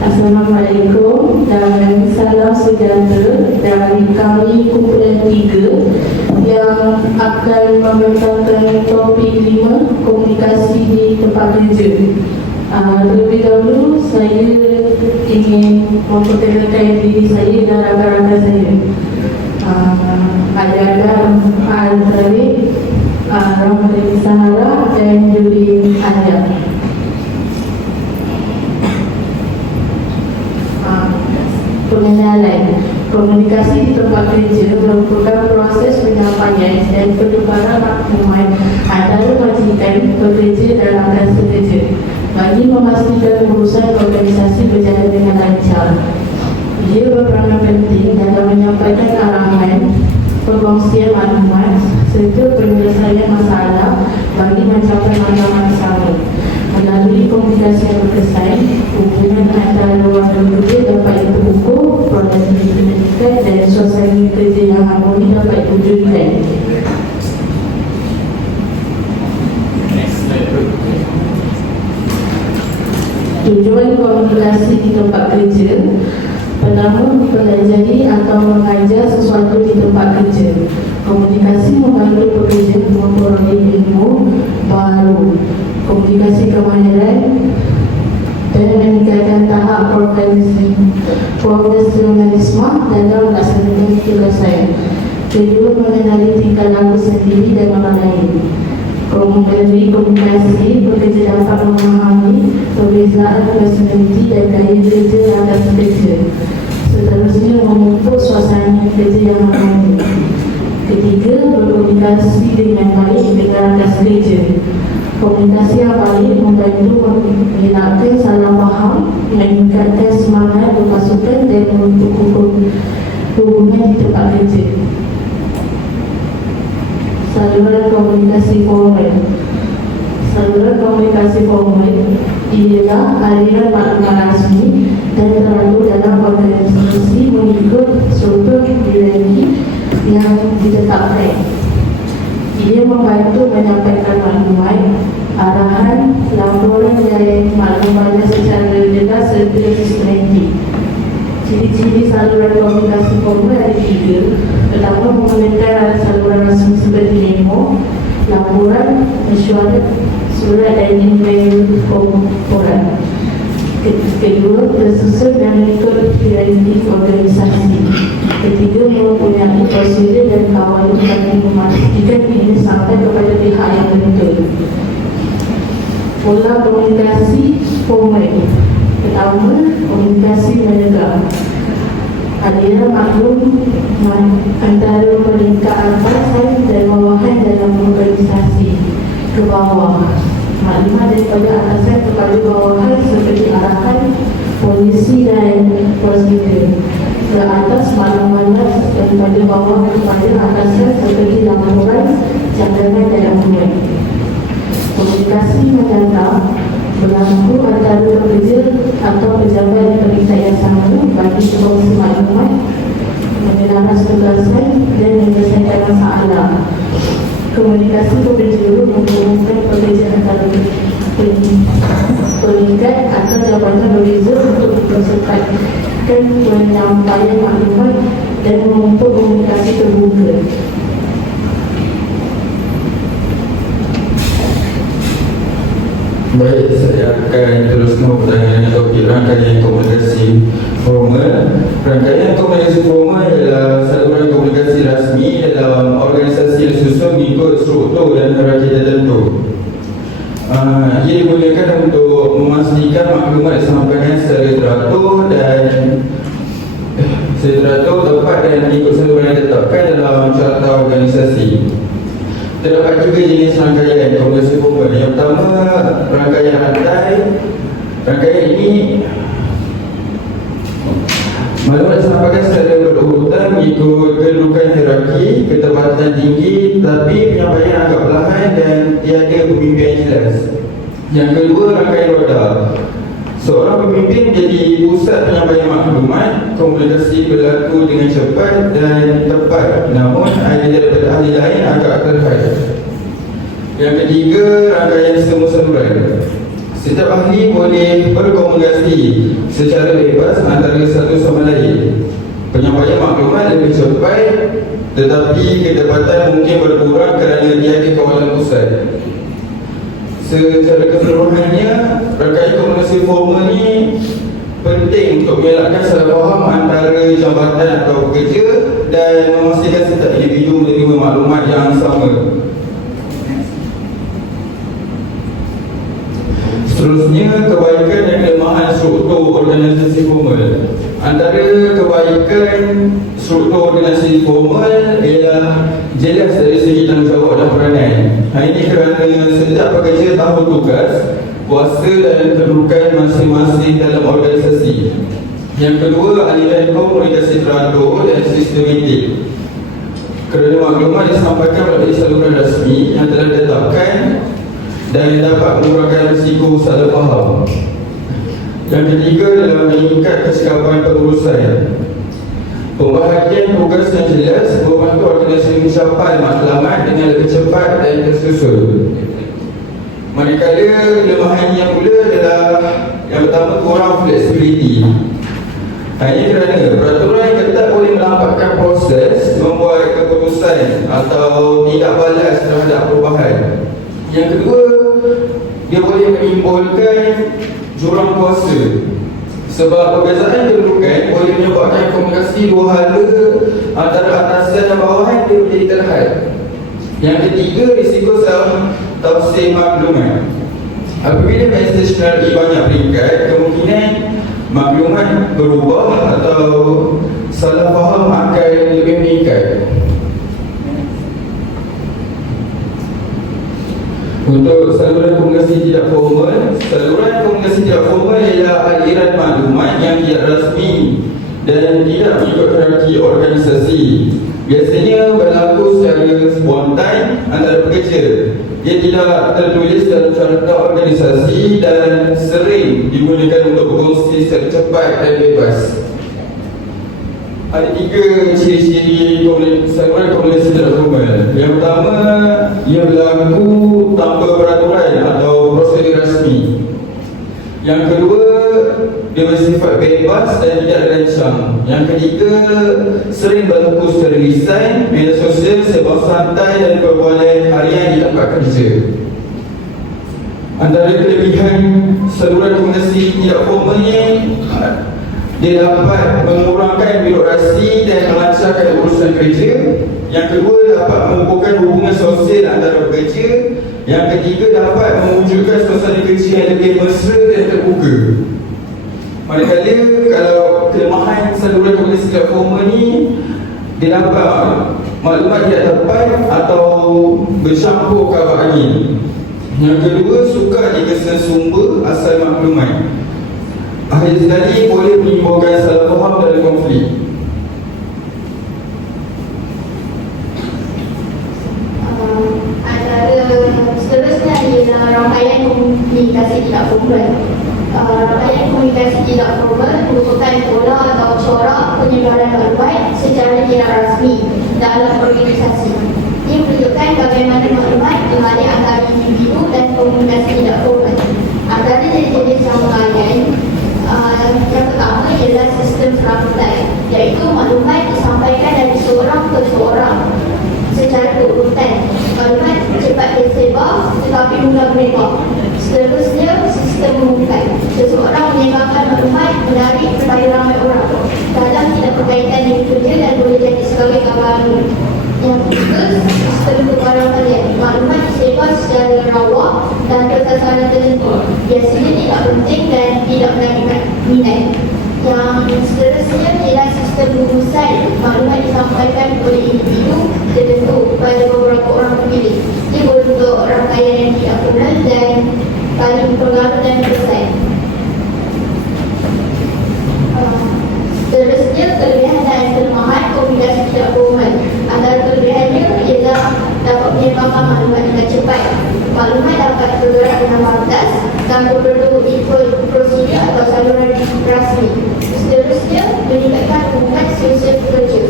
Assalamualaikum dan salam sejahtera dari kami kumpulan 3 yang akan membentangkan topik 5, komunikasi di tempat kerja. Terlebih dahulu saya ingin memperkenalkan diri saya dan rakan-rakan saya. Ada Al-Zahid, Rahmatullahi Sahara dan Juli Anya. Pengenalan. Komunikasi di tempat kerja merupakan proses penyampaian dan pertukaran maklumat antara majikan, pekerja dan rakan sekerja bagi memastikan urusan organisasi berjalan dengan lancar. Ia berperanan penting dalam menyampaikan arahan, perkongsian maklumat serta penyelesaian masalah bagi mencapai matlamat bersama. Melalui komunikasi yang berkesan, hubungan antara warga kerja dapat terukur, produktivitas dan suasana kerja yang harmoni dapat diwujudkan. Tujuan komunikasi di tempat kerja: pertama, mempelajari atau mengajar sesuatu di tempat kerja. Komunikasi membantu pekerja memperoleh ilmu baru, komunikasi kemahiran dan meningkatkan tahap profesionalisme dalam melaksanakan tugasan. Kedua, mengenali tingkah laku sendiri dan orang lain. Melalui komunikasi, pekerja dapat memahami perbezaan personaliti dan gaya kerja rakan pekerja. Seterusnya, memupuk suasana kerja yang harmoni. Ketiga, berkomunikasi dengan baik dengan rakan kerja. Komunikasi yang baik membantu mengelakkan salah faham, meningkatkan semangat pemasukan dan untuk hubungan di tempat kerja. Saluran komunikasi formal. Saluran komunikasi formal ialah aliran maklumat rasmi dan terlalu dalam organisasi mengikut struktur hierarki yang ditetapkan. Ia membantu menyampaikan maklumat, arahan, laporan dan maklumatnya secara jelas serta sistematik. Ciri-ciri saluran komunikasi formal ada 3. Pertama, menggunakan saluran rasmi seperti memo, laporan, mesyuarat, surat dan email korporat. Kedua, tersusun dan mengikut hierarki organisasi. Ketiga, mempunyai prosedur dan kawalan bagi memastikan ini sampai kepada pihak yang betul. Pola komunikasi formal. Pertama, komunikasi menegak. Aliran maklum antara peringkat atasan dan bawahan dalam organisasi ke bawah. Maklumat daripada atasan kepada bawahan seperti arahan, polisi dan prosedur. Ke atas, maklumat daripada bawah kepada atasan seperti laporan, cadangan dan dokumen. Komunikasi mendadak berlaku antara pekerja atau pejabat peringkat yang sama bagi berkongsi maklumat, menyelahkan tugasan dan menyelesaikan masalah. Komunikasi pekerja menghubungkan pekerja antara peringkat atau jabatan berbeza untuk mempersempatkan penyampaian maklumat dan memupuk komunikasi terbuka. Baik, saya akan teruskan dengan topik rangkaian komunikasi formal. Rangkaian komunikasi formal adalah saluran komunikasi rasmi dalam organisasi yang disusun mengikut struktur dan hierarki tertentu. Ia digunakan untuk memastikan maklumat disampaikan secara teratur, tepat dan mengikut saluran yang ditetapkan dalam carta organisasi. Terdapat juga jenis rangkaian komunikasi formal. Yang pertama, rangkaian rantai. Rangkaian ini maklumat disampaikan secara berurutan mengikut kedudukan hierarki, ketepatan tinggi, tapi penyampaian agak perlahan dan tiada pemimpin yang jelas. Yang kedua, rangkaian roda. Seorang pemimpin menjadi pusat penyampaian maklumat. Komunikasi berlaku dengan cepat dan tepat, namun idea daripada ahli lain agak terhad. Yang ketiga, rangkaian semua saluran. Setiap ahli boleh berkomunikasi secara bebas antara satu sama lain. Penyampaian maklumat lebih cepat, tetapi kedapatan mungkin berkurang kerana dia di kawalan pusat. Secara keseluruhannya, rangkaian komunikasi formal ni penting untuk mengelakkan salah faham antara jambatan atau pekerja dan memastikan setiap individu menerima maklumat yang sama. Seterusnya, kebaikan dan kelemahan struktur organisasi formal. Antara kebaikan struktur organisasi formal ialah jelas dari segi tanggungjawab dan peranan. Hal ini kerana setiap pekerja tahu tugas, kuasa dan kedudukan masing-masing dalam organisasi. Yang kedua, aliran komunikasi teratur dan sistematik. Kerana maklumat disampaikan melalui saluran rasmi yang telah ditetapkan dan dapat mengurangkan risiko salah faham. Yang ketiga adalah meningkat kesikapan pengurusan. Pembahagian tugas yang jelas membantu organisasi mencapai matlamat dengan lebih cepat dan tersusul. Manakala kelemahan yang pula adalah yang pertama, kurang fleksibiliti. Hanya kerana peraturan yang ketat boleh melambatkan proses, membuat keputusan atau tidak balas terhadap perubahan. Yang kedua, dia boleh menimbulkan jurang kuasa. Sebab perbezaan kedudukan boleh menyebabkan komunikasi dua hala antara atasan dan bawahan dia menjadi terhad. Yang ketiga, risiko salah tafsir maklumat. Apabila mesej melalui banyak peringkat, kemungkinan maklumat berubah atau salah faham akan lebih meningkat. Untuk saluran komunikasi tidak formal, saluran komunikasi tidak formal ialah aliran maklumat yang tidak rasmi dan tidak mengikut hierarki organisasi. Biasanya berlaku secara spontan antara pekerja. Dia tidak tertulis dalam carta organisasi dan sering digunakan untuk berkongsi secara cepat dan bebas. Ada tiga ciri-ciri saluran komunikasi tidak formal. Yang pertama, ia berlaku tanpa peraturan atau prosedur rasmi. Yang kedua, dia bersifat bebas dan tidak dirancang. Yang ketiga, sering berlaku secara lisan, media sosial, sebab santai dan perbualan harian di tempat kerja. Antara kelebihan saluran komunikasi tidak formal ni, dia dapat mengurangkan birokrasi dan melancarkan urusan kerja. Yang kedua, dapat mengukuhkan hubungan sosial antara pekerja. Yang ketiga, dapat mewujudkan suasana kerja yang lebih mesra dan terbuka. Manakala kalau kelemahan saluran komunikasi tidak formal ni, dia dapat maklumat tidak tepat atau bercampur kabar angin. Yang kedua, suka dikesan sumber asal maklumat. Akhir sekali, boleh menimbulkan salah faham dan konflik. Seterusnya ialah rangkaian komunikasi tidak formal. Rangkaian komunikasi tidak formal merupakan pola atau corak penyebaran maklumat secara tidak rasmi dalam organisasi. Ia menunjukkan bagaimana maklumat mengalir antara individu dan komunikasi tidak formal. Antara jenis-jenis rangkaian, yang pertama ialah sistem seramtai, iaitu maklumat disampaikan dari seorang ke seorang secara berurutan. Maklumat cepat tersebar tetapi mudah beredar. Seterusnya, sistem mengumumkan. Seseorang menyebarkan maklumat menarik kepada ramai orang. Kadang tidak berkaitan dengan kerja dan boleh jadi sebagai kabar angin. Yang ketiga, sistem kebarangkalian. Maklumat disebar secara rawak dan bersasaran tertentu. Biasanya tidak penting dan tidak menarik minat. Yang seterusnya ialah sistem rumusan. Maklumat disampaikan oleh individu tertentu kepada beberapa orang pemilih. Ia berbentuk rangkaian yang tidak formal dan paling berpengaruh dan berkesan. Seterusnya, kelebihan dan kelemahan komunikasi tidak formal. Antara kelebihannya ialah dapat menyebarkan maklumat dengan cepat. Maklumat dapat bergerak dengan pantas tanpa perlu ikut prosedur atau saluran rasmi. Seterusnya, meningkatkan hubungan sosial pekerja.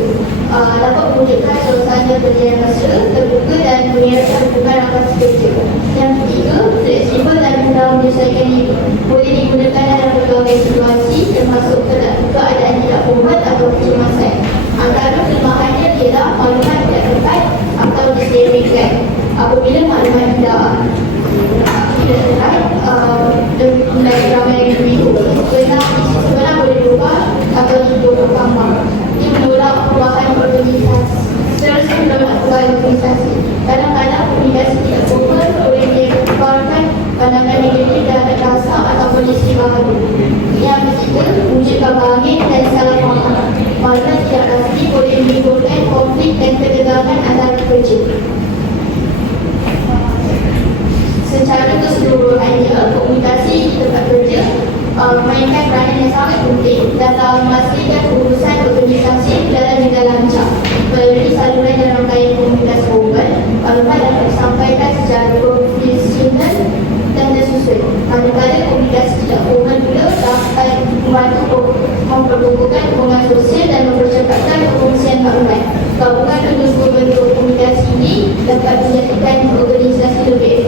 Dapat mewujudkan suasana kerja yang mesra, terbuka dan menyeratkan hubungan antara pekerja. Yang ketiga, fleksibel dan mudah menyesuaikan mewujudkan bahagian dan salah faham. Mana tidak pasti boleh menimbulkan konflik dan ketegangan antara pekerja. Secara keseluruhannya, komunikasi di tempat kerja memainkan peranan yang sangat penting dalam memastikan urusan organisasi berjalan dengan lancar. Melalui saluran dan rangkaian komunikasi formal, maklumat dapat disampaikan secara profesional dan tersusun. Manakala komunikasi tidak formal pula dapat membantu memperkukuhkan hubungan sosial dan mempercepatkan pengungsian maklumat. Gabungan kedua bentuk komunikasi ini dapat menjadikan organisasi lebih